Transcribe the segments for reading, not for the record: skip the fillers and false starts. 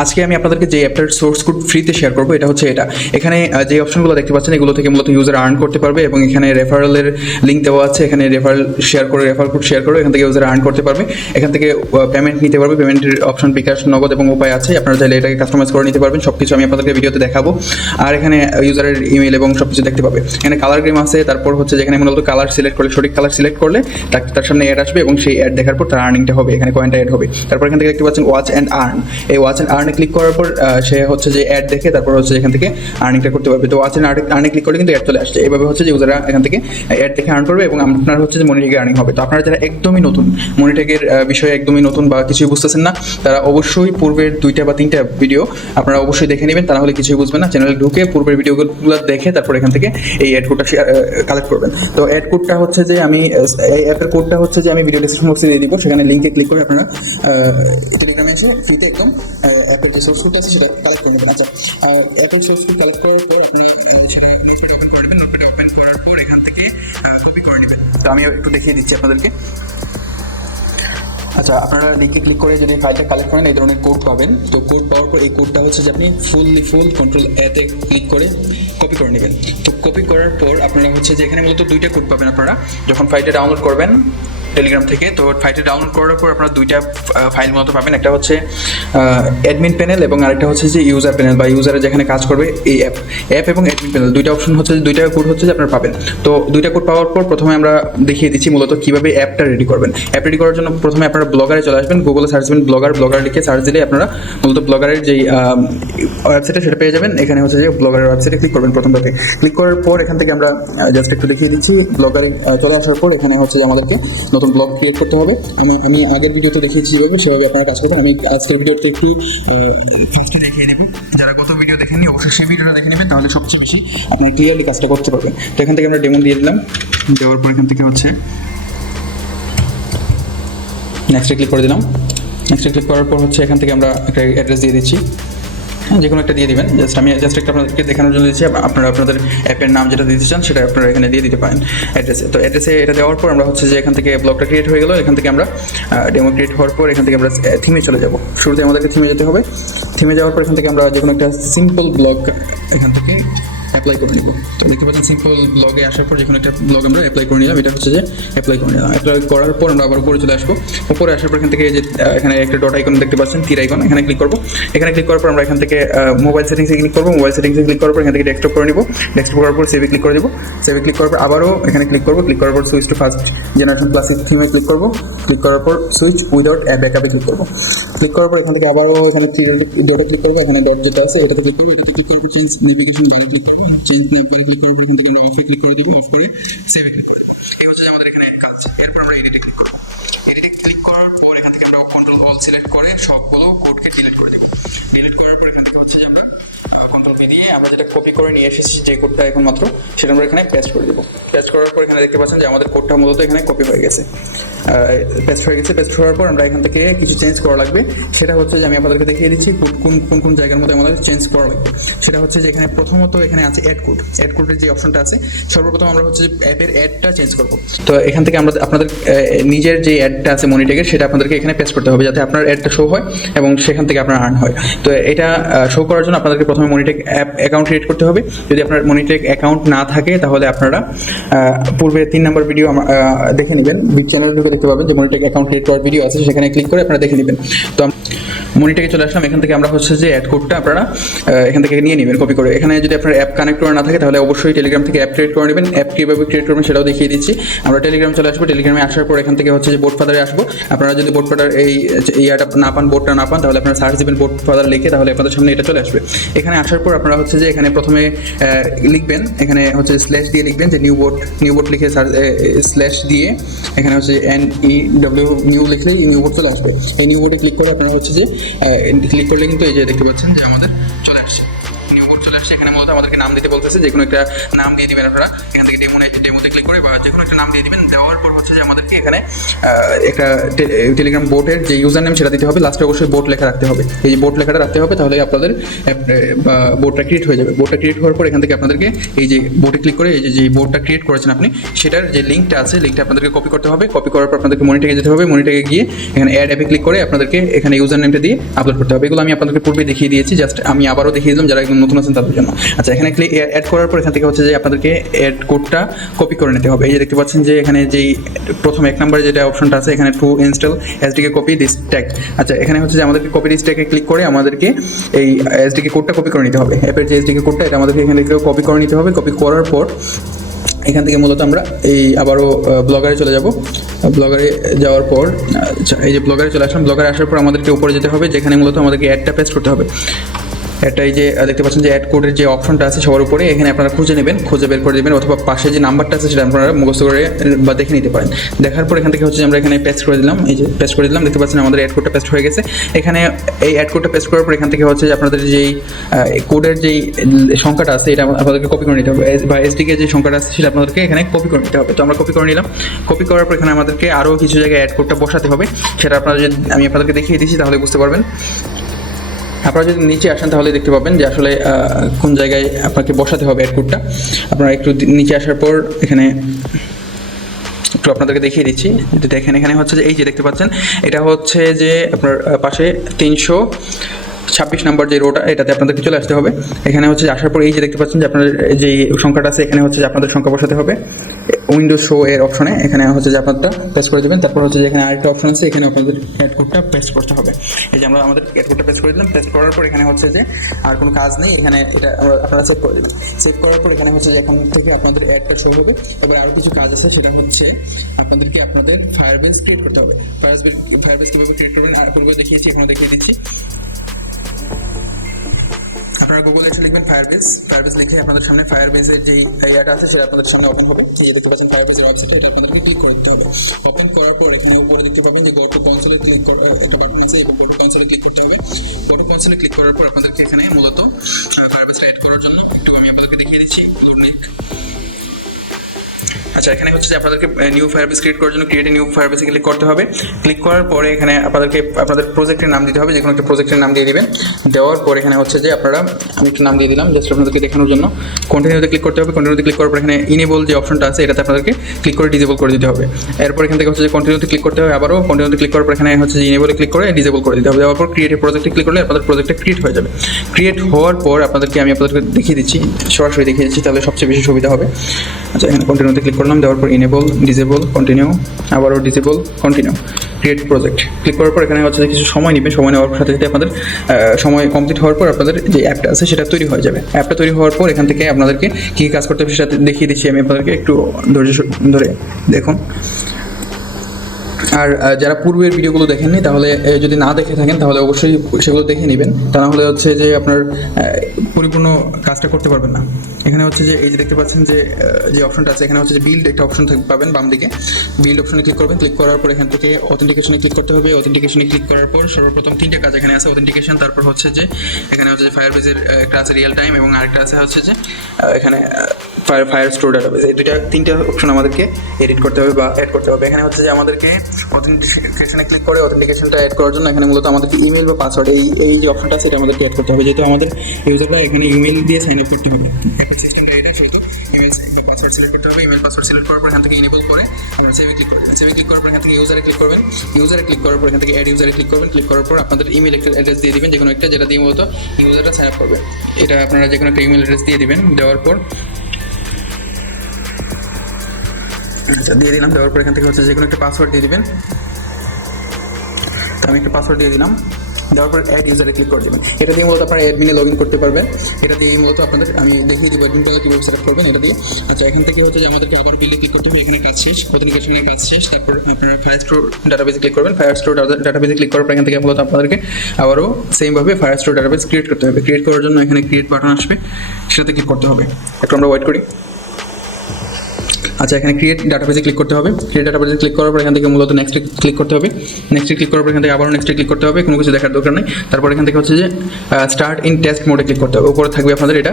আজকে আমি আপনাদেরকে যে অ্যাপটার সোর্স কোড ফ্রিতে শেয়ার করবো এটা হচ্ছে এটা। এখানে যে অপশনগুলো দেখতে পাচ্ছেন এগুলো থেকে মূলত ইউজার আর্ন করতে পারবে এবং এখানে রেফারেলের লিঙ্ক দেওয়া আছে। এখানে রেফারেল কোড শেয়ার করে এখান থেকে ইউজার আর্ন করতে পারবে। এখান থেকে পেমেন্ট নিতে পারবে। পেমেন্টের অপশন বিকাশ, নগদ এবং উপায় আছে। আপনারা চাইলে এটাকে কাস্টমাইজ করে নিতে পারবেন। সব কিছু আমি আপনাদেরকে ভিডিওতে দেখাবো। আর এখানে ইউজারের ইমেল এবং সব কিছু দেখতে পাবে। এখানে কালার গেম আছে। তারপর হচ্ছে যেখানে মূলত কালার সিলেক্ট করলে, সঠিক কালার সিলেক্ট করলে তার সামনে অ্যাড আসবে এবং সেই অ্যাড দেখার পর তার আর্নিংটা হবে। এখানে কয়েনটা অ্যাড হবে। তারপর এখান থেকে দেখতে পাচ্ছেন ওয়াচ অ্যান্ড আর্ন। এই ওয়াচ অ্যান্ড আর্নে ক্লিক করার পর সে হচ্ছে যে অ্যাড দেখে তারপর হচ্ছে এখান থেকে আর্নিংটা করতে পারবে। তো ওয়াচ অ্যান্ড আর্নে ক্লিক করলে কিন্তু অ্যাড চলে আসছে। এইভাবে হচ্ছে যে ইউজাররা এখান থেকে অ্যাড দেখে আর্ন করবে এবং আপনার হচ্ছে যে মনিটেকের আর্নিং হবে। তো আপনারা যারা একদমই নতুন, মনিটেকের বিষয়ে একদমই নতুন বা কিছুই বুঝতেছেন না, তারা অবশ্যই পূর্বের 2টা বা 3টা ভিডিও আপনারা অবশ্যই দেখে নেবেন। তা নাহলে কিছুই বুঝবেন না। চ্যানেলে ঢুকে পূর্বের ভিডিওগুলো দেখে তারপর এখান থেকে এই অ্যাড কোডটা কালেক্ট করবেন। তো অ্যাড কোডটা হচ্ছে যে আমি এই অ্যাপের কোডটা হচ্ছে যে আমি ভিডিও ডেসক্রিপশন বক্সে দিয়ে দিব। সেখানে লিঙ্কে ক্লিক করে আপনারা টেলিগ্রামে এসে ফ্রিতে একদম অ্যাপের যে সোর্স কোডটা আছে সেটা কালেক্ট করে নেবেন। আচ্ছা, অ্যাপের সোর্স কোড কালেক্ট করার পর আপনি সেটা নোটপ্যাড ওপেন করবেন। নোটপ্যাড ওপেন করার পর এখান থেকে কপি করে নেবেন। তো আমি একটু দেখিয়ে দিচ্ছি আপনাদেরকে। আচ্ছা, আপনারা লিঙ্কে ক্লিক করে যদি ফাইলটা কালেক্ট করেন এই ধরনের কোড পাবেন। তো কোড পাওয়ার পর এই কোডটা হচ্ছে যে আপনি ফুল কন্ট্রোল এতে ক্লিক করে কপি করে নেবেন। তো কপি করার পর আপনারা হচ্ছে যে এখানে মূলত 2টা কোড পাবেন আপনারা যখন ফাইলটা ডাউনলোড করবেন টেলিগ্রাম থেকে। তো ফাইলটা ডাউনলোড করার পর আপনারা 2টা ফাইল মতো পাবেন। একটা হচ্ছে অ্যাডমিন প্যানেল এবং আরেকটা হচ্ছে যে ইউজার প্যানেল বা ইউজারে যেখানে কাজ করবে এই অ্যাপ এবং অ্যাডমিন প্যানেল। 2টা অপশন হচ্ছে যে 2টা কোড হচ্ছে যে আপনারা পাবেন। তো 2টা কোড পাওয়ার পর প্রথমে আমরা দেখিয়ে দিচ্ছি মূলত কীভাবে অ্যাপটা রেডি করবেন। অ্যাপ রেডি করার জন্য প্রথমে আপনারা ব্লগারে চলে আসবেন। গুগলে সার্চ দেবেন ব্লগার লিখে সার্চ দিলে আপনারা মূলত ব্লগারের যেই ওয়েবসাইটটা সেটা পেয়ে যাবেন। এখানে হচ্ছে যে ব্লগারের ওয়েবসাইটে ক্লিক করবেন। প্রথমটাতে ক্লিক করার পর এখান থেকে আমরা জাস্ট একটু দেখিয়ে দিচ্ছি। ব্লগারে চলে আসার পর এখানে হচ্ছে যে আমাদেরকে নতুন ব্লগ ক্রিয়েট করতে হবে। আমি আগের ভিডিওতে দেখিয়েছি সেভাবে আপনারা কাজ করবেন। আমি আজকের ভিডিওতে একটু ফার্স্টে দেখিয়ে দেবেন। যারা গত ভিডিও দেখেননি অবশ্যই সেই ভিডিওটা দেখে নেবেন, তাহলে সবচেয়ে বেশি আপনারা ক্লিয়ারলি কাজটা করতে পারবেন। তো এখান থেকে আমরা ডেমো দিয়ে দিলাম। দেওয়ার পর এখান থেকে হচ্ছে নেক্সটে ক্লিক করে দিলাম। নেক্সটে ক্লিক করার পর হচ্ছে এখান থেকে আমরা একটা অ্যাড্রেস দিয়ে দিচ্ছি। যে কোনো একটা দিয়ে দিবেন। আমি জাস্ট একটা আপনাদেরকে দেখানোর জন্য দিচ্ছি। আপনারা আপনাদের অ্যাপের নাম যেটা দিতে চান সেটা আপনারা এখানে দিয়ে দিতে পারেন অ্যাড্রেসে। তো অ্যাড্রেসে এটা দেওয়ার পর আমরা হচ্ছে যে এখান থেকে ব্লগটা ক্রিয়েট হয়ে গেল। এখান থেকে আমরা ডেমো ক্রিয়েট হওয়ার পর এখান থেকে আমরা থিমে চলে যাব। শুরুতে আমাদেরকে থিমে যেতে হবে। থিমে যাওয়ার পর এখান থেকে আমরা যে কোনো একটা সিম্পল ব্লগ এখান থেকে অ্যাপ্লাই করে নিব। তো দেখতে পাচ্ছেন সিম্পল ব্লগে আসার পর যে কোনো একটা ব্লগ আমরা অ্যাপ্লাই করে নিলাম। এটা হচ্ছে যে অ্যাপ্লাই করে নিলাম। অ্যাপ্লাই করার পর আমরা আবার উপরে চলে আসবো। উপরে আসার পর এখান থেকে যে এখানে একটা ডট আইকন দেখতে পাচ্ছেন, তীর আইকন, এখানে ক্লিক করবো। এখানে ক্লিক করার পর আমরা এখান থেকে মোবাইল সেটিংসে ক্লিক করবো। মোবাইল সেটিংসে ক্লিক করার পর এখান থেকে ডেস্কটপ করে নিব। ডেস্কটপ করার পর সেভে ক্লিক করে দেবো। সেভে ক্লিক করার পর আবারও এখানে ক্লিক করবো। ক্লিক করার পর switch to first generation classic থিমে ক্লিক করবো। ক্লিক করার পর সুইচ উইদাউট ব্যাকআপে ক্লিক করবো। ক্লিক করার পর এখান থেকে আবারও এখানে ডটে ক্লিক করবো। এখানে ডট যেটা আছে এটাতে ক্লিক করবো। এটাতে ক্লিক করার পর চেঞ্জ নেভিগেশন বারে ক্লিক করবো। চেঞ্জ নেভ বারে ক্লিক করার পর এখান থেকে আমরা অফে ক্লিক করে দিব। অফ করে সেভে ক্লিক করবো। এই হচ্ছে আমাদের এখানে কাজ। এরপর আমরা এডিটে ক্লিক করবো। এডিটে ক্লিক করার পর এখান থেকে আমরা কন্ট্রোল অল সিলেক্ট করে সবগুলো কোডকে ডিলিট করে দেবো। ডিলিট করার পর এখান থেকে হচ্ছে যে আমরা কন্ট্রোল পি দিয়ে আমরা যেটা কপি করে নিয়ে এসেছি যে কোডটা এখন মাত্র সেটা আমরা এখানে পেস্ট করে দেবো। পেস্ট করার পর এখানে দেখতে পাচ্ছেন যে আমাদের কোডটা মূলত এখানে কপি হয়ে গেছে, পেস্ট হয়ে গেছে। পেস্ট হওয়ার পর আমরা এখান থেকে কিছু চেঞ্জ করা লাগবে। সেটা হচ্ছে যে আমি আপনাদেরকে দেখিয়ে দিচ্ছি কোন জায়গার মধ্যে আমাদের চেঞ্জ করা লাগবে। সেটা হচ্ছে যে এখানে প্রথমত এখানে আছে অ্যাড কোড। অ্যাড কোডের যে অপশনটা আছে সর্বপ্রথম আমরা হচ্ছে যে অ্যাপের অ্যাডটা চেঞ্জ করবো। তো এখান থেকে আমরা আপনাদের নিজের যে অ্যাডটা আছে মনিটেকের সেটা আপনাদেরকে এখানে পেস্ট করতে হবে যাতে আপনার অ্যাডটা শো হয় এবং সেখান থেকে আপনার আর্ন হয়। তো এটা শো করার জন্য আপনাদেরকে প্রথমে মনিটেক অ্যাকাউন্ট ক্রিয়েট করতে হবে। যদি আপনার মনিটেক অ্যাকাউন্ট না থাকে তাহলে আপনারা পূর্বে 3 নম্বর ভিডিও দেখে নেবেন। চ্যানেলে ঢুকে দেখতে পাবেন যে মনিটেক অ্যাকাউন্ট ক্রিয়েট করার ভিডিও আছে, সেখানে ক্লিক করে আপনারা দেখে নেবেন। তো মনিটেকে চলে আসলাম। এখান থেকে আমরা হচ্ছে যে অ্যাড কোডটা আপনারা এখান থেকে নিয়ে নেবেন কপি করে। এখানে যদি আপনার অ্যাপ কানেক্ট করা না থাকে তাহলে অবশ্যই টেলিগ্রাম থেকে অ্যাপ ক্রিয়েট করে নেবেন। অ্যাপ কীভাবে ক্রিয়েট করবেন সেটাও দেখিয়ে দিচ্ছি। আমরা টেলিগ্রামে চলে আসবো। টেলিগ্রামে আসার পর এখান থেকে হচ্ছে যে বোট ফাদারে আসবো। আপনারা যদি বোট ফাদার এই ইয়াটা না পান, বোটটা না পান, তাহলে আপনারা সার্চ দেবেন বোট ফাদার লিখে, তাহলে আপনাদের সামনে এটা চলে আসবে। এখানে আসার পর আপনারা হচ্ছে যে এখানে প্রথমে লিখবেন, এখানে হচ্ছে স্ল্যাশ দিয়ে লিখবেন যে নিউ বোট লিখে স্ল্যাশ দিয়ে এখানে হচ্ছে NEW নিউ লিখলে নিউ বোট চলে আসবে। এই নিউ বোটে ক্লিক করে আপনারা হচ্ছে যে ক্লিক করলে কিন্তু এই যে দেখতে পাচ্ছেন যে আমাদের চলে আসছে নিউ বোট চলে আসছে, এখানে মূলত আমাদেরকে নাম দিতে বলতেছে, যে কোনো একটা নাম দিয়ে দিবেন আপনারা এখান থেকে ডেমোতে ক্লিক করে, বা যে কোনো একটা নাম দিয়ে দিবেন। দেওয়ার পর হচ্ছে যে আমাদেরকে এখানে একটা টেলিগ্রাম বোটের যে ইউজার নেম সেটা দিতে হবে, লাস্টে অবশ্যই বোট লেখা রাখতে হবে, এই যে বোট লেখাটা রাখতে হবে, তাহলে আপনাদের বোটটা ক্রিয়েট হয়ে যাবে। বোটটা ক্রিয়েট হওয়ার পর এখান থেকে আপনাদেরকে এই যে বোটে ক্লিক করে এই যে বোটটা ক্রিয়েট করেছেন আপনি, সেটার যে লিঙ্কটা আছে, লিঙ্কটা আপনাদেরকে কপি করতে হবে। কপি করার পর আপনাদেরকে মনিটরে যেতে হবে, মনিটরে গিয়ে এখানে অ্যাড অ্যাপে ক্লিক করে আপনাদেরকে এখানে ইউজার নেমটা দিয়ে আপলোড করতে হবে। এগুলো আমি আপনাদেরকে পূর্বে দেখিয়ে দিয়েছি, জাস্ট আমি আবারও দেখিয়ে দিলাম যারা একদম নতুন আছেন তাদের জন্য। আচ্ছা, এখানে ক্লিক অ্যাড করার পর এখান থেকে হচ্ছে যে আপনাদেরকে অ্যাড কোডটা কপি করে নিতে হবে। এই যে দেখতে পাচ্ছেন যে এখানে যেই প্রথম 1 নম্বরে যেটা অপশনটা আছে, এখানে two install SDK copy this tag. আচ্ছা, এখানে হচ্ছে যে আমাদেরকে কপি দিস ট্যাগে ক্লিক করে আমাদেরকে এই এসডিকে কোডটা কপি করে নিতে হবে। অ্যাপের যে এসডিকে কোডটা এটা আমাদেরকে এখান থেকে কপি করে নিতে হবে। কপি করার পর এখান থেকে মূলত আমরা এই আবারও ব্লগারে চলে যাব। ব্লগারে যাওয়ার পর আচ্ছা, এই যে ব্লগারে চলে আসলাম। ব্লগারে আসার পর আমাদেরকে উপরে যেতে হবে, যেখানে মূলত আমাদেরকে অ্যাডটা পেস্ট করতে হবে। এটা এই যে দেখতে পাচ্ছেন যে অ্যাড কোডের যে অপশনটা আছে সবার উপরে, এখানে আপনারা খুঁজে নেবেন, খুঁজে বের করে দেবেন, অথবা পাশে যে নাম্বারটা আছে সেটা আপনারা মুখস্থ করে বা দেখে নিতে পারেন। দেখার পর এখান থেকে হচ্ছে যে আমরা এখানে পেস্ট করে দিলাম, এই যে পেস্ট করে দিলাম, দেখতে পাচ্ছেন আমাদের অ্যাড কোডটা পেস্ট হয়ে গেছে। এখানে এই অ্যাড কোডটা পেস্ট করার পর এখান থেকে হচ্ছে যে আপনাদের যেই কোডের যেই সংখ্যাটা আছে এটা আপনাদেরকে কপি করে নিতে হবে, বা এসডিকে যে সংখ্যাটা আছে সেটা আপনাদেরকে এখানে কপি করে নিতে হবে। তো আমরা কপি করে নিলাম। কপি করার পর এখানে আমাদেরকে আরও কিছু জায়গায় অ্যাড কোডটা বসাতে হবে, সেটা আপনারা যদি আমি আপনাদেরকে দেখিয়ে দিচ্ছি তাহলে বুঝতে পারবেন। আপনারা যদি নিচে আসেন তাহলে দেখতে পাবেন যে আসলে কোন জায়গায় আপনাকে বসাতে হবে অ্যাড কোডটা। আপনারা একটু নিচে আসার পর এখানে একটু আপনাদেরকে দেখিয়ে দিচ্ছি, যদি দেখেন এখানে হচ্ছে যে এই যে দেখতে পাচ্ছেন এটা হচ্ছে যে আপনার পাশে 326 নম্বর যে রোটা, এটাতে আপনাদেরকে চলে আসতে হবে। এখানে হচ্ছে আসার পর এই যে দেখতে পাচ্ছেন যে আপনার যে সংখ্যাটা আছে, এখানে হচ্ছে যে আপনাদের সংখ্যা বসাতে হবে উইন্ডোজ শো এর অপশনে। এখানে হচ্ছে যে আপনারটা পেস্ট করে দেবেন। তারপর হচ্ছে যে এখানে আরেকটা অপশন আছে, এখানে আপনাদের অ্যাড কোডটা পেস্ট করতে হবে। এই যে আমরা আমাদের অ্যাড কোডটা পেস্ট করে দিলাম। পেস্ট করার পর এখানে হচ্ছে যে আর কোনো কাজ নেই, এখানে এটা আপনারা সেভ করে দেবেন। সেভ করার পর এখানে হচ্ছে যে এখান থেকে আপনাদের অ্যাডটা শো হবে। এবার আরও কিছু কাজ আছে, সেটা হচ্ছে আপনাদেরকে আপনাদের ফায়ারবেস ক্রিয়েট করতে হবে। ফায়ারবেস কীভাবে ক্রিয়েট করবেন আর পূর্বে দেখিয়েছি, এখানে দেখিয়ে দিচ্ছি। আপনারা গুগলে এসে লিখবেন ফায়ারবেস লিখে আপনাদের সামনে ফায়ারবেসের যে এরিয়াটা আছে সেটা আপনাদের সামনে ওপেন হবে। এই দেখতে পাচ্ছেন ফায়ারবেসের ওয়েবসাইট, এটা আপনাদেরকে ক্লিক করে দিতে হবে। ওপেন করার পর এখানে উপরে দেখতে পাবেন যে গো টু কনসোলে ক্লিক করে একটা বাটন আছে, এই গো টু কনসোলে ক্লিক করতে হবে। গো টু কনসোলে ক্লিক করার পর আপনাদেরকে এখানে মূলত ফায়ারবেসটা অ্যাড করার জন্য একটু আমি আপনাদেরকে দেখিয়ে দিচ্ছি। আচ্ছা, এখানে হচ্ছে যে আপনাদেরকে নিউ ফায়ারবেস ক্রিয়েট করার জন্য ক্রিয়েট নিউ ফায়ারবেসে ক্লিক করতে হবে। ক্লিক করার পরে এখানে আপনাদেরকে আপনাদের প্রজেক্টের নাম দিতে হবে, যে কোনো একটা প্রজেক্টের নাম দিয়ে দিবেন। দেওয়ার পর এখানে হচ্ছে যে আপনারা আমি একটা নাম দিয়ে দিলাম জাস্ট আপনাদেরকে দেখানোর জন্য। কন্টিনিউতে ক্লিক করতে হবে। কন্টিনিউতে ক্লিক করার পর এখানে ইনেবল যে অপশনটা আছে এটাতে আপনাদেরকে ক্লিক করে ডিসেবল করে দিতে হবে। এরপর এখান থেকে হচ্ছে যে কন্টিনিউতে ক্লিক করতে হবে, আবারও কন্টিনিউতে ক্লিক করার পর এখানে হচ্ছে যে ইনেবলে ক্লিক করে ডিসেবল করে দিতে হবে। দেওয়ার পর ক্রিয়েট প্রজেক্টে ক্লিক করলে আপনাদের প্রজেক্টটা ক্রিয়েট হয়ে যাবে। ক্রিয়েট হওয়ার পর আপনাদেরকে আমি আপনাদেরকে দেখিয়ে দিচ্ছি, সরাসরি দেখিয়ে দিচ্ছি, তাহলে সবচেয়ে বেশি সুবিধা হবে। আচ্ছা, এখানে কন্টিনিউতে ক্লিক করলাম, দেওয়ার পর ইনেবল ডিসেবল কন্টিনিউ, আবারও disable continue, create project click করার পর এখানে হচ্ছে যে কিছু সময় নেবে। সময় নেওয়ার সাথে সাথে আপনাদের সময় কমপ্লিট হওয়ার পর আপনাদের যে অ্যাপটা আছে সেটা তৈরি হয়ে যাবে। অ্যাপটা তৈরি হওয়ার পর এখান থেকে আপনাদেরকে কী কাজ করতে হবে সেটা দেখিয়ে দিচ্ছি আমি আপনাদেরকে, একটু ধৈর্য ধরে দেখুন। আর যারা পূর্বের ভিডিওগুলো দেখেননি তাহলে যদি না দেখে থাকেন তাহলে অবশ্যই সেগুলো দেখে নেবেন, তা না হলে হচ্ছে যে আপনার পরিপূর্ণ কাজটা করতে পারবেন না। এখানে হচ্ছে যে এই যে দেখতে পাচ্ছেন যে অপশনটা আছে, এখানে হচ্ছে যে বিল্ড একটা অপশন পাবেন বাম দিকে। বিল্ড অপশনে ক্লিক করবেন। ক্লিক করার পর এখান থেকে অথেন্টিকেশনে ক্লিক করতে হবে। অথেন্টিকেশনে ক্লিক করার পর সর্বপ্রথম 3টা কাজ এখানে আছে, অথেন্টিকেশন, তারপর হচ্ছে যে এখানে হচ্ছে যে ফায়ারবেসের একটা আছে রিয়েল টাইম, এবং আরেকটা আছে হচ্ছে যে এখানে ফায়ারস্টোর ডাটাবেস। এই 3টা অপশন আমাদেরকে এডিট করতে হবে বা অ্যাড করতে হবে। এখানে হচ্ছে যে আমাদেরকে অথেন্টিকেশনে ক্লিক করে অথেন্টিকেশনটা অ্যাড করার জন্য এখানে মূলত আমাদেরকে ইমেল বা পাসওয়ার্ড এই যে অপশনটা আছে এটা আমাদেরকে অ্যাড করতে হবে, যেহেতু আমাদের ইউজাররা এখানে ইমেল দিয়ে সাইন আপ করতে হবে। অ্যাপের সিস্টেমটা এটা, সেহেতু ইমেল বা পাসওয়ার্ড সিলেক্ট করতে হবে। ইমেল পাসওয়ার্ড সিলেক্ট করার পর এখান থেকে ইনেবল করে আপনারা সেভে ক্লিক করবেন। সেভে ক্লিক করার পর এখান থেকে ইউজারে ক্লিক করবেন। ইউজারে ক্লিক করার পর এখান থেকে অ্যাড ইউজারে ক্লিক করবেন। ক্লিক করার পর আপনাদের ইমেল অ্যাড্রেস দিয়ে দিবেন, যে কোনো একটা, যেটা দিয়ে মূলত ইউজাররা সাইন আপ করবে। এটা আপনারা যে কোনো একটা ইমেল অ্যাড্রেস দিয়ে দিবেন। দেওয়ার পর আচ্ছা দিয়ে দিলাম। দেওয়ার পর এখান থেকে হচ্ছে যে কোনো একটা পাসওয়ার্ড দিয়ে দিবেন। তো আমি একটা পাসওয়ার্ড দিয়ে দিলাম। দেওয়ার পর অ্যাড ইউজারে ক্লিক করে দেবেন। এটা দিয়ে মূলত আপনারা অ্যাডমিনে লগ ইন করতে পারবেন। এটা দিয়ে মূলত আপনাদের আমি দেখিয়ে দিব অ্যাডমিনটা কীভাবে সেট করবেন এটা দিয়ে। আচ্ছা, এখান থেকে হচ্ছে যে আমাদেরকে আবার বিল্ডে ক্লিক করতে হবে। এখানে কাজ শেষ, অথেন্টিকেশনের কাজ শেষ। তারপর আপনারা ফায়ারস্টোর ডাটাবেসে ক্লিক করবেন। ফায়ারস্টোর ডাটাবেসে ক্লিক করার পর এখান থেকে মূলত আপনাদেরকে আবারও সেমভাবে ফায়ারস্টোর ডাটাবেস ক্রিয়েট করতে হবে। ক্রিয়েট করার জন্য এখানে ক্রিয়েট বাটন আসবে, সেটাতে ক্লিক করতে হবে। একটু আমরা ওয়েট করি। আচ্ছা, এখানে ক্রিয়েট ডাটাবেজে ক্লিক করতে হবে। ক্রিয়েট ডাটাবেজে ক্লিক করার পর এখান থেকে মূলত নেক্সটে ক্লিক করতে হবে। নেক্সটে ক্লিক করার পর এখান থেকে আবারও নেক্সটে ক্লিক করতে হবে, কোনো কিছু দেখার দরকার নেই। তারপর এখান থেকে হচ্ছে যে স্টার্ট ইন টেস্ট মোডে ক্লিক করতে হবে। উপরে থাকবে আপনাদের এটা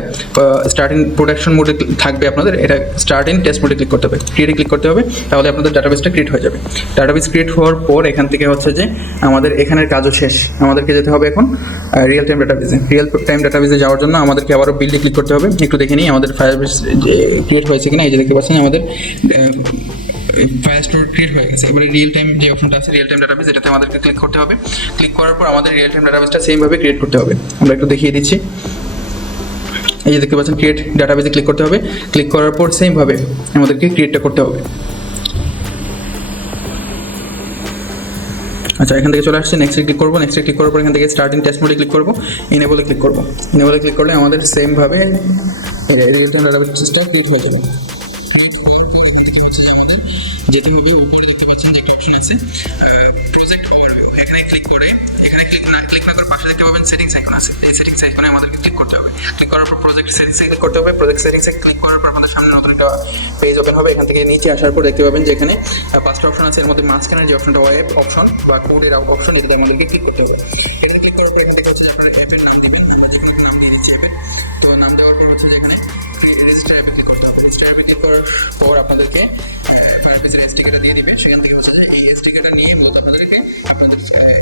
স্টার্ট ইন প্রোডাকশন মোডে থাকবে আপনাদের, এটা স্টার্ট ইন টেস্ট মোডে ক্লিক করতে হবে, ক্রিয়েটে ক্লিক করতে হবে, তাহলে আপনাদের ডাটাবেসটা ক্রিয়েট হয়ে যাবে। ডাটাবেস ক্রিয়েট হওয়ার পর এখান থেকে হচ্ছে যে আমাদের এখানের কাজও শেষ, আমাদেরকে যেতে হবে এখন রিয়েল টাইম ডাটাবেসে। রিয়েল টাইম ডাটাবেসে যাওয়ার জন্য আমাদেরকে আবারও বিল্ডে ক্লিক করতে হবে। একটু দেখে নিই আমাদের ফায়ারবেস যে ক্রিয়েট হয়েছে কিনা। এই যে দেখতে পাচ্ছেন আমাদের ফায়ার স্টোর ক্রিয়েট হয়ে গেছে। এবারে রিয়েল টাইম যে অপশনটা আছে রিয়েল টাইম ডাটাবেস, এটাতে আমাদেরকে ক্লিক করতে হবে। ক্লিক করার পর আমাদের রিয়েল টাইম ডাটাবেসটা সেমভাবে ক্রিয়েট করতে হবে। আমরা একটু দেখিয়ে দিচ্ছি। এই যে দেখতে পাচ্ছেন ক্রিয়েট ডাটাবেসে ক্লিক করতে হবে। ক্লিক করার পর সেমভাবে আমাদেরকে ক্রিয়েটটা করতে হবে। আচ্ছা, এখান থেকে চলে আসছে, নেক্সটে ক্লিক করবো। নেক্সটে ক্লিক করার পর এখান থেকে স্টার্ট ইন টেস্ট মোডে ক্লিক করবো, ইনেবলে ক্লিক করবো। ইনেবলে ক্লিক করলে আমাদের সেমভাবে রিয়েল টাইম ডাটাবেসটা ক্রিয়েট হয়ে যাবে। যেতে হবে উপরে দেখতে পাচ্ছেন যে একটা অপশন আছে প্রজেক্ট ওভারভিউ, এখানে ক্লিক করে এখানে ক্লিক না করার পাশে দেখতে পাবেন সেটিংস আইকন আছে। এই সেটিংস আইকনে আমাদেরকে ক্লিক করতে হবে। ক্লিক করার পর প্রজেক্ট সেটিংসে ক্লিক করতে হবে। প্রজেক্ট সেটিংসে ক্লিক করার পর আপনাদের সামনে নতুন একটা পেজ ওপেন হবে। এখান থেকে নিচে আসার পর দেখতে পাবেন যে এখানে 5টা অপশন আছে, এর মধ্যে মাঝখানে যে অপশনটা ওয়েব অপশন বা কোডের অপশন, এটাতে আমাদেরকে ক্লিক করতে হবে। এখানে ক্লিক করার পর এখান থেকে হচ্ছে আপনারা অ্যাপের নাম দিবেন, যে কোনো নাম দিয়ে দিচ্ছি অ্যাপের। তো নাম দেওয়ার পর হচ্ছে যে এখানে রেজিস্টার অ্যাপে ক্লিক করতে হবে। রেজিস্টার অ্যাপে ক্লিক করার পর আপনাদেরকে ফায়ারবেসের স্টিকারটা দিয়ে দিবেন। সেখান থেকে হচ্ছে যে এই স্টিকারটা নিয়ে মূলত আপনাদেরকে আপনাদের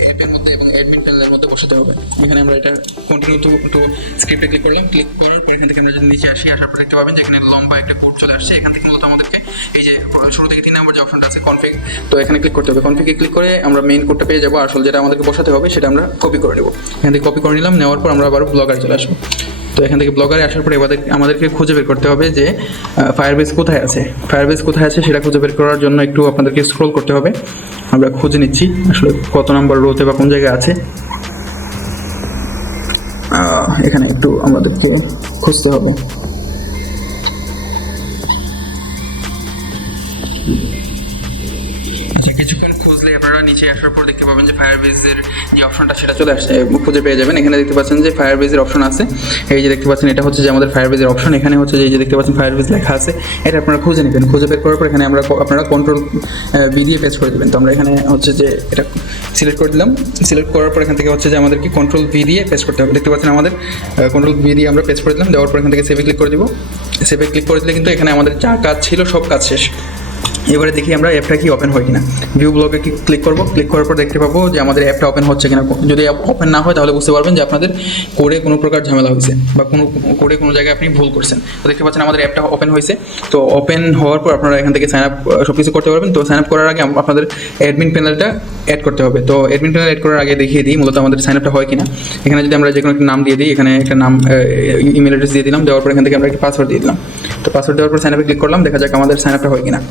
অ্যাপের মধ্যে এবং অ্যাডমিন প্যানেলের মধ্যে বসাতে হবে। এখানে আমরা এটা কন্টিনিউ টু স্ক্রিপ্টে ক্লিক করলাম। ক্লিক করার পর এখান থেকে আমরা যদি নিচে আসি, আসার পর দেখতে পাবেন যে এখানে লম্বা একটা কোড চলে আসছে। এখান থেকে মূলত আমাদেরকে এই যে শুরু থেকে 3 নম্বর যে অপশনটা আছে কনফিগ, তো এখানে ক্লিক করতে হবে। কনফিগে ক্লিক করে আমরা মেইন কোডটা পেয়ে যাবো। আসলে যেটা আমাদেরকে বসাতে হবে সেটা আমরা কপি করে নেব। এখান থেকে কপি করে নিলাম, নেওয়ার পর আমরা আবার ব্লগারে চলে আসবো। তো এখান থেকে ব্লগারে আসার পরে এবার আমাদেরকে খুঁজে বের করতে হবে যে ফায়ারবেস কোথায় আছে। ফায়ারবেস কোথায় আছে সেটা খুঁজে বের করার জন্য একটু আপনাদেরকে স্ক্রল করতে হবে। আমরা খুঁজে নিচ্ছি আসলে কত নম্বর রোতে বা কোন জায়গায় আছে। এখানে একটু আমাদেরকে খুঁজতে হবে। কিছুক্ষণ খুঁজলে আপনারা নিচে আসার পর দেখতে পাবেন যে ফায়ারবেসের যে অপশনটা সেটা চলে আসছে, খুঁজে পেয়ে যাবেন। এখানে দেখতে পাচ্ছেন যে ফায়ারবেসের অপশন আছে। এই যে দেখতে পাচ্ছেন এটা হচ্ছে যে আমাদের ফায়ারবেসের অপশন। এখানে হচ্ছে যে এই যে দেখতে পাচ্ছেন ফায়ারবেস লেখা আছে, এটা আপনারা খুঁজে নেবেন। খুঁজে বের করার পর এখানে আপনারা কন্ট্রোল ভি দিয়ে পেস্ট করে দেবেন। তো আমরা এখানে হচ্ছে যে এটা সিলেক্ট করে দিলাম। সিলেক্ট করার পর এখান থেকে হচ্ছে যে আমাদেরকে কন্ট্রোল ভি দিয়ে পেস্ট করতে হবে। দেখতে পাচ্ছেন আমাদের কন্ট্রোল ভি দিয়ে আমরা পেস্ট করে দিলাম। দেওয়ার পর এখান থেকে সেভে ক্লিক করে দিব। সেভে ক্লিক করে দিলে কিন্তু এখানে আমাদের যা কাজ ছিল সব কাজ শেষ। এবারে দেখি আমরা অ্যাপটা কি ওপেন হয় কিনা। ভিউ ব্লগে ক্লিক করব। ক্লিক করার পর দেখতে পাবো যে আমাদের অ্যাপটা ওপেন হচ্ছে কিনা। যদি ওপেন না হয় তাহলে বুঝতে পারবেন যে আপনাদের কোডে কোনো প্রকার ঝামেলা হয়েছে বা কোডে কোনো জায়গায় আপনি ভুল করছেন। তো দেখতে পাচ্ছেন আমাদের অ্যাপটা ওপেন হয়েছে। তো ওপেন হওয়ার পর আপনারা এখান থেকে সাইন আপ সব কিছু করতে পারবেন। তো সাইন আপ করার আগে আপনাদের অ্যাডমিন প্যানেলটা অ্যাড করতে হবে। তো অ্যাডমিন প্যানেল অ্যাড করার আগে দেখিয়ে দিই মূলত আমাদের সাইন আপটা হয় কিনা। এখানে যদি আমরা যে কোনো একটা নাম দিয়ে দিই, এখানে একটা নাম ইমেল অ্যাড্রেস দিয়ে দিলাম। দেওয়ার পর এখান থেকে আমরা একটা পাসওয়ার্ড দিয়ে দিলাম। তো পাসওয়ার্ড দেওয়ার পর সাইন আপে ক্লিক করলাম। দেখা যাক আমাদের সাইন আপটা হয় কিনা।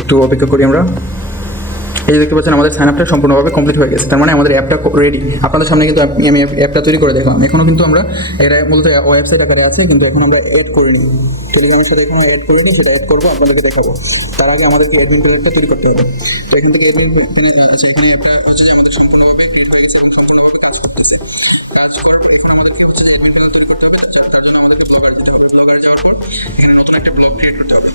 একটু অপেক্ষা করি আমরা। এই যে দেখতে পাচ্ছেন আমাদের সাইন আপটা সম্পূর্ণভাবে কমপ্লিট হয়ে গেছে। তার মানে আমাদের অ্যাপটা রেডি। আপনাদের সামনে কিন্তু আমি অ্যাপটা তৈরি করে দেখলাম। এখনও কিন্তু আমরা এটা মূলত ওয়েবসাইট আকারে আছে, কিন্তু এখন আমরা অ্যাড করিনি। টেলিগ্রামের সাথে এখনো অ্যাড করিনি, সেটা অ্যাড করবো, আপনাদেরকে দেখাবো। তার আগে আমাদেরকে অ্যাডমিন প্যানেলটা তৈরি করতে হবে। তো এখান থেকে অ্যাডমিন প্যানেল আছে, এখানে অ্যাপটা হচ্ছে যে আমাদের সম্পূর্ণভাবে ক্রিয়েট হয়ে গেছে এবং সম্পূর্ণভাবে কাজ করতেছে। কাজ করার পর এখন আমাদেরকে হচ্ছে যে অ্যাডমিন প্যানেল তৈরি করতে হবে। তার জন্য আমাদেরকে ব্লগারে যেতে হবে। ব্লগারে যাওয়ার পর এখানে নতুন একটা ব্লগ ক্রিয়েট করতে হবে।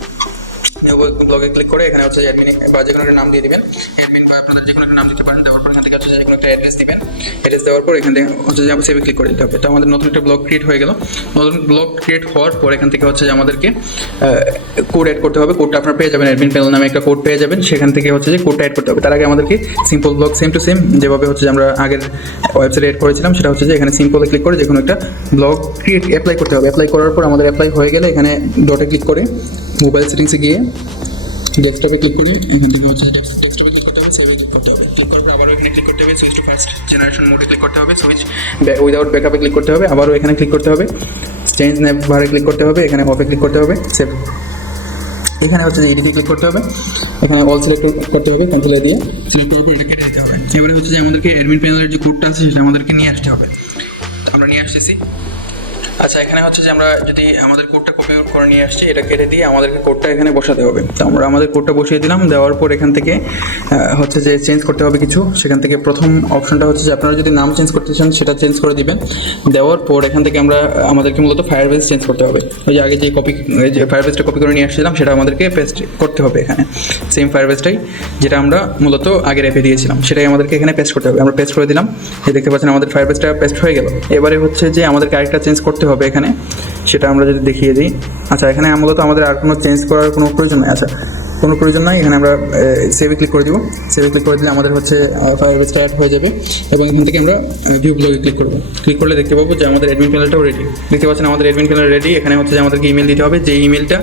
ব্লগে ক্লিক করে এখানে হচ্ছে অ্যাডমিন বা যে কোনো একটা নাম দিয়ে দিবেন। অ্যাডমিন বা আপনাদের যে কোনো একটা নাম দিতে পারেন। দেওয়ার পর এখান থেকে হচ্ছে যে কোনো একটা অ্যাড্রেস দিবেন। অ্যাড্রেস দেওয়ার পর এখান থেকে হচ্ছে যে সেভে ক্লিক করে দিতে হবে। তো আমাদের নতুন একটা ব্লগ ক্রিয়েট হয়ে গেল। নতুন ব্লগ ক্রিয়েট হওয়ার পর এখান থেকে হচ্ছে যে আমাদেরকে কোড অ্যাড করতে হবে। কোডটা আপনারা পেয়ে যাবেন, অ্যাডমিন প্যানেল নামে একটা কোড পেয়ে যাবেন। সেখান থেকে হচ্ছে যে কোডটা অ্যাড করতে হবে। তার আগে আমাদেরকে simple blog same to same যেভাবে হচ্ছে যে আমরা আগের ওয়েবসাইটে অ্যাড করেছিলাম, সেটা হচ্ছে যে এখানে সিম্পলে ক্লিক করে যে কোনো একটা ব্লগ ক্রিয়েট অ্যাপ্লাই করতে হবে। অ্যাপ্লাই করার পর আমাদের অ্যাপ্লাই হয়ে গেলে এখানে ডটে ক্লিক করে মোবাইল সেটিংসে গিয়ে ডেস্কটপে ক্লিক করি। এখান থেকে হচ্ছে ডেস্কটপে ক্লিক করতে হবে, সেভে ক্লিক করতে হবে। ক্লিক করার পর আবারও এখানে ক্লিক করতে হবে, সুইচ টু ফার্স্ট জেনারেশন মোডে ক্লিক করতে হবে। সুইচ উইদাউট ব্যাকআপে ক্লিক করতে হবে। আবারও এখানে ক্লিক করতে হবে, চেঞ্জ ন্যাপ বারে ক্লিক করতে হবে। এখানে অফে ক্লিক করতে হবে, সেভ। এখানে হচ্ছে যে এডিটে ক্লিক করতে হবে। এখানে অল সিলেক্ট করতে হবে, কন্ট্রোল দিয়ে সিলেক্ট করার পর এটা কেটে দিতে হবে। এবারে হচ্ছে যে আমাদেরকে অ্যাডমিন প্যানেলের যে কোডটা আছে সেটা আমাদেরকে নিয়ে আসতে হবে। আমরা নিয়ে আসতেছি। আচ্ছা, এখানে হচ্ছে যে আমরা যদি আমাদের কোডটা কপি করে নিয়ে আসছি, এটা কেটে দিয়ে আমাদেরকে কোডটা এখানে বসাতে হবে। তো আমরা আমাদের কোডটা বসিয়ে দিলাম, দেওয়ার পর এখান থেকে হচ্ছে যে চেঞ্জ করতে হবে কিছু। সেখান থেকে প্রথম অপশনটা হচ্ছে যে আপনারা যদি নাম চেঞ্জ করতে চান সেটা চেঞ্জ করে দিবেন। দেওয়ার পর এখান থেকে আমাদেরকে মূলত ফায়ারবেস চেঞ্জ করতে হবে। ওই যে আগে যে ফায়ারবেসটা কপি করে নিয়ে আসছিলাম সেটা আমাদেরকে পেস্ট করতে হবে এখানে। সেম ফায়ারবেসটাই যেটা আমরা মূলত আগের অ্যাপে দিয়েছিলাম সেটাই আমাদেরকে এখানে পেস্ট করতে হবে। আমরা পেস্ট করে দিলাম, এই দেখতে পাচ্ছেন আমাদের ফায়ারবেসটা পেস্ট হয়ে গেল। এবারে হচ্ছে যে আমাদেরকে আরেকটা চেঞ্জ করতে হবে এখানে, সেটা আমরা যদি দেখিয়ে দিই। আচ্ছা, এখানে মূলত আমাদের আর কোনো চেঞ্জ করার কোনো প্রয়োজন নেই। আচ্ছা, কোনো প্রয়োজন নাই। এখানে আমরা সেভে ক্লিক করে দিব। সেভে ক্লিক করে দিলে আমাদের হচ্ছে ফায়ারবেসটা অ্যাড হয়ে যাবে এবং এখান থেকে আমরা ভিউ ব্লগে ক্লিক করব। ক্লিক করলে দেখতে পাবো যে আমাদের অ্যাডমিন প্যানেলটাও রেডি। দেখতে পাচ্ছেন আমাদের অ্যাডমিন প্যানেল রেডি। এখানে হচ্ছে যে আমাদেরকে ইমেল দিতে হবে, যে ইমেলটা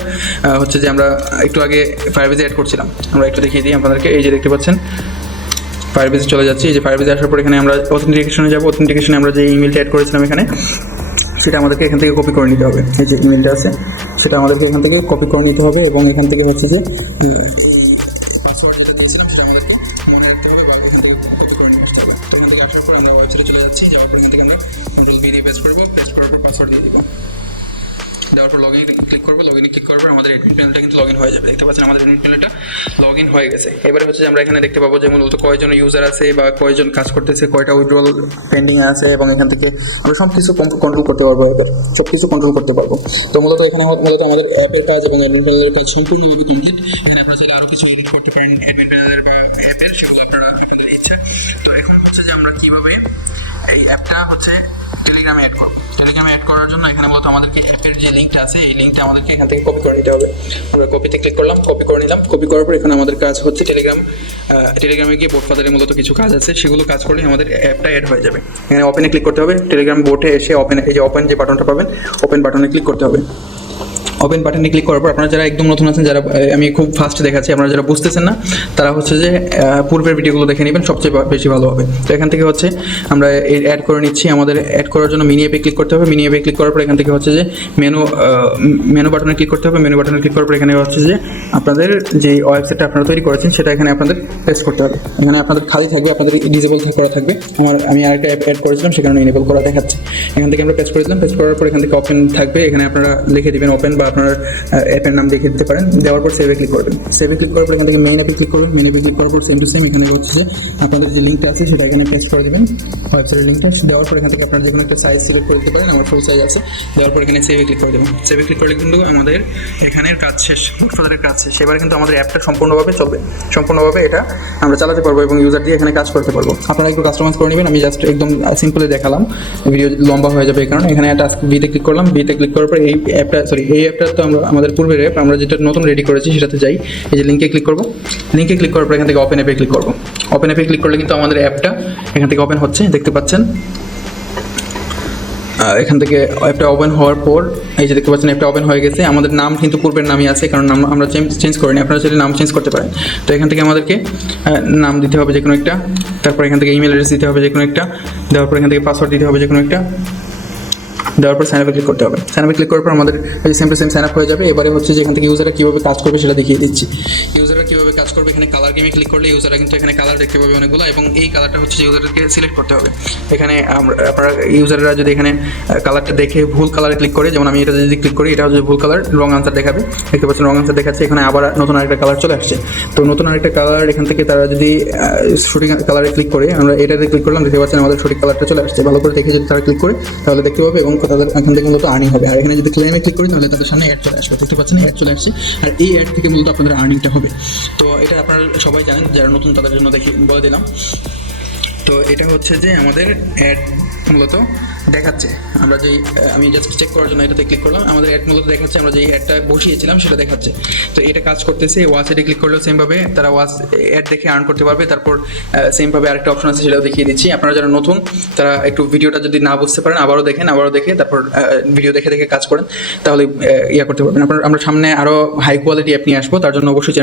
হচ্ছে যে আমরা একটু আগে ফায়ারবেসে অ্যাড করছিলাম। আমরা একটু দেখিয়ে দিই আপনাদেরকে। এই যে দেখতে পাচ্ছেন ফায়ারবেসে চলে যাচ্ছি। এই যে ফায়ারবেসে আসার পর এখানে আমরা অথেন্টিকেশনে যাব। অথেন্টিকেশনে আমরা যে ইমেলটা অ্যাড করেছিলাম এখানে, সেটা আমাদেরকে এখান থেকে কপি করে নিতে হবে। এই যে ইমেলটা আছে সেটা আমাদেরকে এখান থেকে কপি করে নিতে হবে এবং এখান থেকে হচ্ছে যে পাসওয়ার্ড যেটা দিয়েছিলাম সেটা আমাদেরকে মনে রাখতে হবে বা এখান থেকে কপি করে নিতে হবে। তো এখান থেকে আসার পর আমরা ওয়েবসাইটে চলে যাচ্ছি। যাওয়ার পর এখান থেকে আমরা কন্ট্রোল বি দিয়ে পেস্ট করবো। পেস্ট করার পর পাসওয়ার্ড দিয়ে দিব। দেওয়ার পর লগইনে ক্লিক করবো। লগইনে ক্লিক করার পর আমাদের অ্যাডমিন প্যানেলটা কিন্তু লগ ইন হয়ে যাবে। দেখতে পাচ্ছেন আমাদের অ্যাডমিন প্যানেলটা লগ ইন হয়ে গেছে। এবারে হচ্ছে যে আমরা এখানে দেখতে পাবো যে মূলত কয়জন ইউজার আছে বা কয়জন কাজ করতেছে, কয়টা উইথড্রল পেন্ডিং আছে এবং এখান থেকে আমরা সব কিছু কন্ট্রোল করতে পারবো। সব কিছু কন্ট্রোল করতে পারবো। তো মূলত এখানে মূলত আমাদের অ্যাপের কাজ এবং অ্যাডমিন প্যানেলের কাজ সম্পূর্ণভাবে কমপ্লিট। এখানে আপনারা চাইলে আরও কিছু এডিট করতে পারেন অ্যাডমিন প্যানেলের বা অ্যাপের, সেগুলো আপনারা আপনাদের ইচ্ছা। তো এখন হচ্ছে যে আমরা কীভাবে এই অ্যাপটা হচ্ছে টেলিগ্রামে অ্যাড করবো। টেলিগ্রামে অ্যাড করার জন্য এখানে মূলত আমাদেরকে অ্যাপের যে লিঙ্কটা আছে এই লিঙ্কটা আমাদেরকে এখান থেকে কপি করে নিতে হবে। আমরা কপিতে ক্লিক করলাম, কপি করে নিলাম। কপি করার পর এখানে আমাদের কাজ হচ্ছে টেলিগ্রামে গিয়ে বোট ফাদারে মূলত কিছু কাজ আছে, সেগুলো কাজ করলে আমাদের অ্যাপটা অ্যাড হয়ে যাবে। এখানে ওপেনে ক্লিক করতে হবে। টেলিগ্রাম বোটে এসে এই যে ওপেন যে বাটনটা পাবেন, ওপেন বাটনে ক্লিক করতে হবে। ওপেন বাটনে ক্লিক করার পর আপনারা যারা একদম নতুন আছেন, যারা আমি খুব ফাস্ট দেখাচ্ছি, আপনারা যারা বুঝতেছেন না তারা হচ্ছে যে পূর্বের ভিডিওগুলো দেখে নেবেন, সবচেয়ে বেশি ভালো হবে। তো এখান থেকে হচ্ছে আমরা অ্যাড করে নিচ্ছি। আমাদের অ্যাড করার জন্য মিনি অ্যাপে ক্লিক করতে হবে। মিনি অ্যাপে ক্লিক করার পর এখান থেকে হচ্ছে যে মেনু বাটনে ক্লিক করতে হবে। মেনু বাটনে ক্লিক করার পর এখানে হচ্ছে যে আপনাদের যে ওয়েবসাইটটা আপনারা তৈরি করেছেন সেটা এখানে আপনাদের পেস্ট করতে হবে। এখানে আপনাদের খালি থাকবে, আপনাদের ডিসেবল করা থাকবে। আমি আরেকটা অ্যাপ অ্যাড করেছিলাম, সেখানে এনেবল করা দেখাচ্ছে। এখান থেকে আমরা পেস্ট করে দিলাম। পেস্ট করার পর এখান থেকে ওপেন থাকবে, এখানে আপনারা লিখে দিবেন ওপেন বা আপনার অ্যাপের নাম লিখে দিতে পারেন। দেওয়ার পর সেভে ক্লিক করবেন। সেভে ক্লিক করার পর এখান থেকে মেইন অ্যাপে ক্লিক করবেন। মেইন অ্যাপে ক্লিক করার পর সেম টু সেম এখানে হচ্ছে যে আপনাদের যে লিঙ্কটা আছে সেটা এখানে পেস্ট করে দেবেন, ওয়েবসাইটের লিঙ্কটা। দেওয়ার পর এখান থেকে আপনারা যে কোনো একটা সাইজ সিলেক্ট করে দিতে পারেন। আমার ফুল সাইজ আছে। দেওয়ার পর এখানে সেভে ক্লিক করে দেবেন। সেভে ক্লিক করলে কিন্তু আমাদের এখানের কাজ শেষ, বোটফাদারের কাজ শেষ। এবার কিন্তু আমাদের অ্যাপটা সম্পূর্ণভাবে চলবে, সম্পূর্ণভাবে এটা আমরা চালাতে পারবো এবং ইউজার দিয়ে এখানে কাজ করতে পারবো। আপনারা একটু কাস্টমাইজ করে নেবেন। আমি জাস্ট একদম সিম্পলি দেখালাম, ভিডিও লম্বা হয়ে যাবে এই কারণে। এখানে টাস্ক বিতে ক্লিক করলাম। বিতে ক্লিক করার পর এই অ্যাপটা তো আমরা আমাদের পূর্বের অ্যাপ, আমরা যেটা নতুন রেডি করেছি সেটাতে যাই। এই যে লিঙ্কে ক্লিক করবো। লিঙ্কে ক্লিক করার পর এখান থেকে ওপেন অ্যাপে ক্লিক করবো। ওপেন অ্যাপে ক্লিক করলে কিন্তু আমাদের অ্যাপটা এখান থেকে ওপেন হচ্ছে, দেখতে পাচ্ছেন। এখান থেকে অ্যাপটা ওপেন হওয়ার পর এই যে দেখতে পাচ্ছেন অ্যাপটা ওপেন হয়ে গেছে। আমাদের নাম কিন্তু পূর্বের নামই আছে, কারণ আমরা চেঞ্জ করিনি। আপনারা চাইলে নাম চেঞ্জ করতে পারেন। তো এখান থেকে আমাদেরকে নাম দিতে হবে যে কোনো একটা, তারপর এখান থেকে ইমেল অ্যাড্রেস দিতে হবে যে কোনো একটা, দেওয়ার পর এখান থেকে পাসওয়ার্ড দিতে হবে যে কোনো একটা, দেওয়ার পর সাইন আপে ক্লিক করতে হবে। সাইন আপে ক্লিক করার পর আমাদের এই same to same sign up হয়ে যাবে। এবারে হচ্ছে যে এখান থেকে ইউজাররা কীভাবে কাজ করবে সেটা দেখিয়ে দিচ্ছি। ইউজাররা কীভাবে কাজ করবে, এখানে কালার গেমে ক্লিক করলে ইউজাররা কিন্তু এখানে কালার দেখতে পাবে অনেকগুলো, এবং এই কালারটা হচ্ছে ইউজারকে সিলেক্ট করতে হবে। এখানে আপনারা ইউজাররা যদি এখানে কালারটা দেখে ভুল কালারে ক্লিক করে, যেমন আমি এটা যদি ক্লিক করি, এটা হচ্ছে ভুল কালার, রং আনসার দেখাবে। দেখতে পাচ্ছেন রং আনসার দেখাচ্ছে। এখানে আবার নতুন আরেকটা কালার চলে আসছে। তো নতুন আরেকটা কালার এখান থেকে তারা যদি সঠিক কালারে ক্লিক করে, আমরা এটাতে ক্লিক করলাম, দেখতে পাচ্ছেন আমাদের সঠিক কালারটা চলে আসছে। ভালো করে দেখে যদি তারা ক্লিক করে তাহলে দেখতে পাবে এবং তাদের এখান থেকে মূলত আর্নিং হবে। আর এখানে যদি ক্লেমে ক্লিক করি তাহলে তাদের সামনে অ্যাড চলে আসবে। দেখতে পাচ্ছেন অ্যাড চলে আসছে, আর এই অ্যাড থেকে মূলত আপনাদের আর্নিংটা হবে। তো এটা আপনারা সবাই জানেন, যারা নতুন তাদের জন্য বলে দিলাম। তো এটা হচ্ছে যে আমাদের অ্যাড মূলত দেখাচ্ছে। আমি জাস্ট চেক করার জন্য এটাতে ক্লিক করলাম, আমাদের অ্যাড মূলত দেখাচ্ছে। আমরা যে অ্যাডটা বসিয়েছিলাম সেটা দেখাচ্ছে। তো এটা কাজ করতেছে। ওয়াচ এডে ক্লিক করলেও সেমভাবে তারা ওয়াচ অ্যাড দেখে আর্ন করতে পারবে। তারপর সেমভাবে আরেকটা অপশন আছে, সেটাও দেখিয়ে দিচ্ছি। আপনারা যারা নতুন তারা একটু ভিডিওটা যদি না বুঝতে পারেন আবারও দেখে তারপর ভিডিও দেখে কাজ করেন, তাহলে করতে পারবেন। আমরা সামনে আরও হাই কোয়ালিটি অ্যাপ নিয়ে আসবো, তার জন্য অবশ্যই